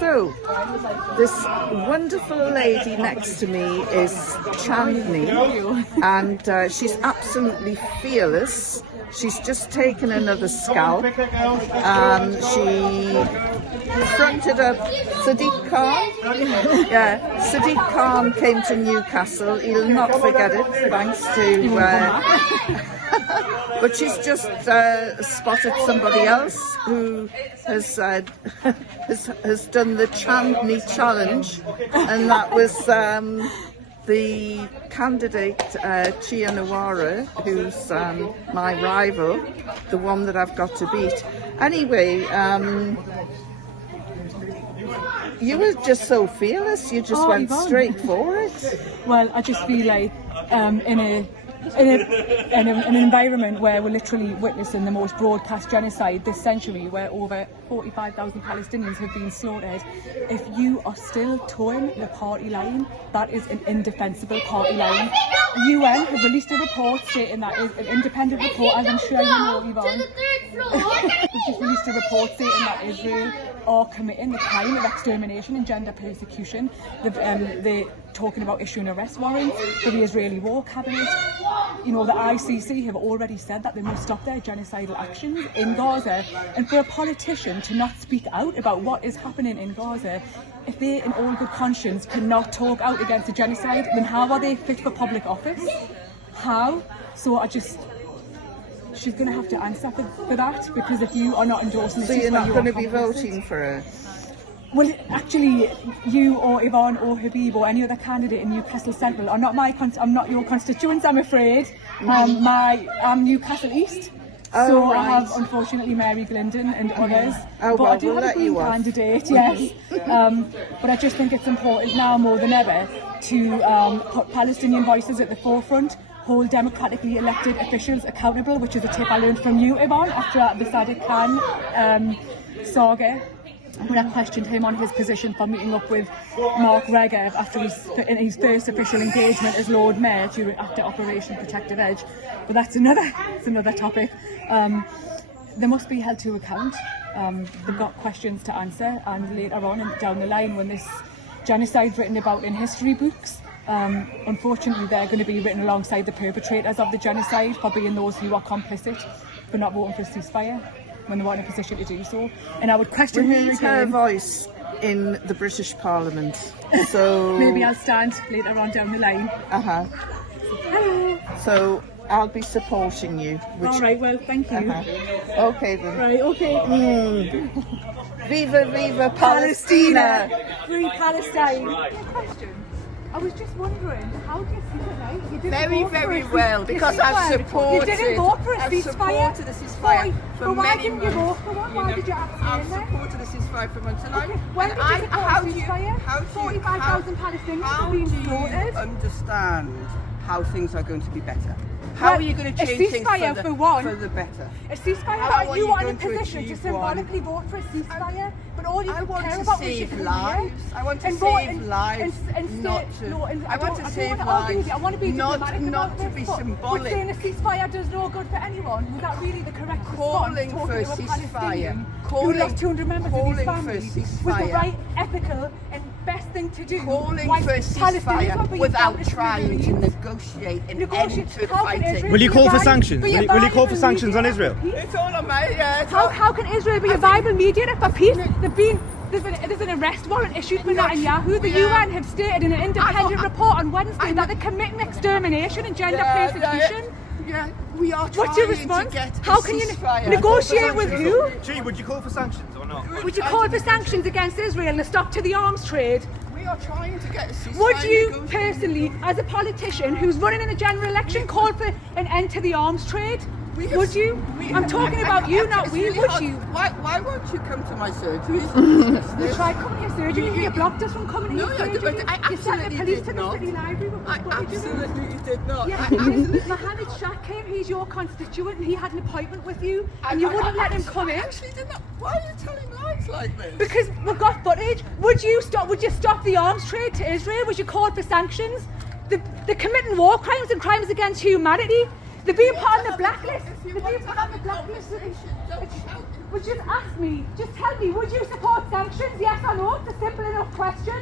So, this wonderful lady next to me is Chandni, and she's absolutely fearless. She's just taken another scalp, and she fronted up Sadiq Khan. Yeah, Sadiq Khan came to Newcastle. He'll not forget it, thanks to... but she's just spotted somebody else who has done the Chandni challenge, and that was the candidate Chia Nawara, who's my rival, the one that I've got to beat. Anyway, you were just so fearless. You just went straight for it. Well, I just feel like in an environment where we're literally witnessing the most broadcast genocide this century, where over 45,000 Palestinians have been slaughtered, if you are still towing the party line, that is an indefensible party line. UN have released a report stating that is an independent report, as I'm sure you know, Yvonne. They've just released a report stating that Israel are committing the crime of extermination and gender persecution. They're talking about issuing arrest warrants for the Israeli war cabinet. You know, the ICC have already said that they must stop their genocidal actions in Gaza. And for a politician to not speak out about what is happening in Gaza, if they, in all good conscience, cannot talk out against the genocide, then how are they fit for public office? How? So she's going to have to answer for that, because if you are not endorsing so you're not going to be voting for her? Well, actually, you or Yvonne or Habib or any other candidate in Newcastle Central are not I'm not your constituents, I'm afraid. I'm Newcastle East. So right. I have, unfortunately, Mary Glindon and others. But I do have a Green candidate, yes. But I just think it's important now more than ever to put Palestinian voices at the forefront, hold democratically elected officials accountable, which is a tip I learned from you, Yvonne, after the Sadiq Khan saga, when I questioned him on his position for meeting up with Mark Regev after his first official engagement as Lord Mayor after Operation Protective Edge. But that's another topic. They must be held to account. They've got questions to answer, and later on down the line, when this genocide's written about in history books, unfortunately they're going to be written alongside the perpetrators of the genocide for being those who are complicit for not voting for a ceasefire when they weren't in a position to do so. And I would question her again. her voice in the British Parliament. So maybe I'll stand later on down the line. Hello. So I'll be supporting you. All right, well, thank you. Okay then. Right, okay. Viva, viva Palestina! Free Palestine. Question. I was just wondering, how do you feel tonight? You didn't very well, because I've supported. You didn't vote for a ceasefire. I've supported the ceasefire for why many didn't you vote for one? Why did you abstain? I've supported the ceasefire for months, and okay. When did you support the ceasefire? 45,000 Palestinians have been slaughtered. How do you understand how things are going to be better? How are you going to change things for the better? A ceasefire, you are in a position to symbolically vote for a ceasefire, but all you care about is your career. I want to save lives, not to... I want to save lives, I want to be diplomatic not to be symbolic. But saying a ceasefire does no good for anyone, was that really the correct calling response? For a ceasefire, who lost 200 members of his family, for a ceasefire, was the right, ethical and best thing to do. Calling for a ceasefire without trying to negotiate an end to fighting. Will you call for sanctions? Will you call for sanctions on Israel? It's all on my... How can Israel be a viable mediator for peace? There's an arrest warrant issued for Netanyahu. The UN have stated in an independent report on Wednesday that they're committing extermination and gender persecution. Yeah, we are trying. What's your response? To get How can you negotiate with who? Gee, would you call for sanctions or not? Would you call for sanctions against Israel and a stop to the arms trade? We are trying to get a ceasefire. Would you personally, as a politician who's running in a general election, call for an end to the arms trade? Would you? I'm talking about you, not we. Would you? Why won't you come to my surgery? You tried coming to your surgery. You blocked us from coming to your surgery. I absolutely did not. I absolutely did not. Yeah, Mohammed Shah came. He's your constituent, and he had an appointment with you, and you wouldn't let him come in. Actually, did not. Why are you telling lies like this? Because we've got footage. Would you stop the arms trade to Israel? Would you call for sanctions? They're committing war crimes and crimes against humanity. They're being put on the blacklist. They're being put on the blacklist. But just ask me, just tell me, would you support sanctions? Yes or no? It's a simple enough question.